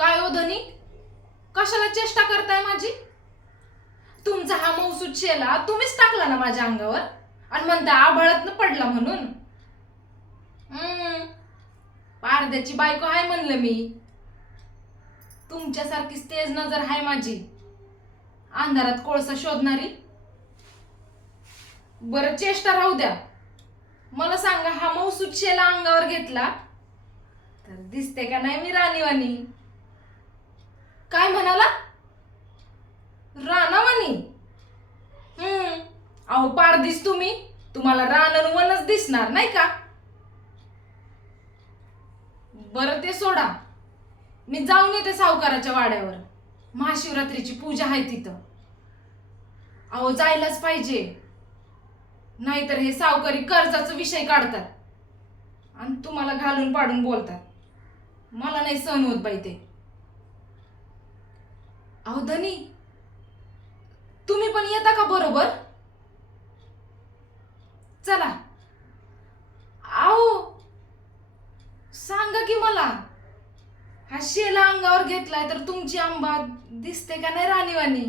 काय हो धनी, कशाला चेष्टा करताय माझी? तुमचा हा मौसूद शेला तुम्हीच टाकला ना माझ्या अंगावर आणि म्हणता आभाळातनं पडला म्हणून. पारद्याची बायको आहे म्हणलं मी. तुमच्यासारखीच तेज नजर आहे माझी, अंधारात कोळसा शोधणारी. बरं चेष्टा राहू द्या. मला सांगा, हा मौसूद शेला अंगावर घेतला तर दिसते का नाही मी राणीवाणी? काय म्हणाला? रानावानी? अहो पारदीस तुम्ही, तुम्हाला रान वनच दिसणार नाही का? बरं ते सोडा, मी जाऊन येते सावकाराच्या वाड्यावर. महाशिवरात्रीची पूजा आहे तिथं. अहो जायलाच पाहिजे, नाहीतर हे सावकारी कर्जाचा विषय काढतात आणि तुम्हाला घालून पाडून बोलतात. मला नाही सहन होत बाई ते. अहो धनी, तुम्ही पण येता का बरोबर? चला. अहो सांगा की मला, हा शेला अंगावर घेतलाय तर तुमची आंबा दिसते का नाही राणीवाणी?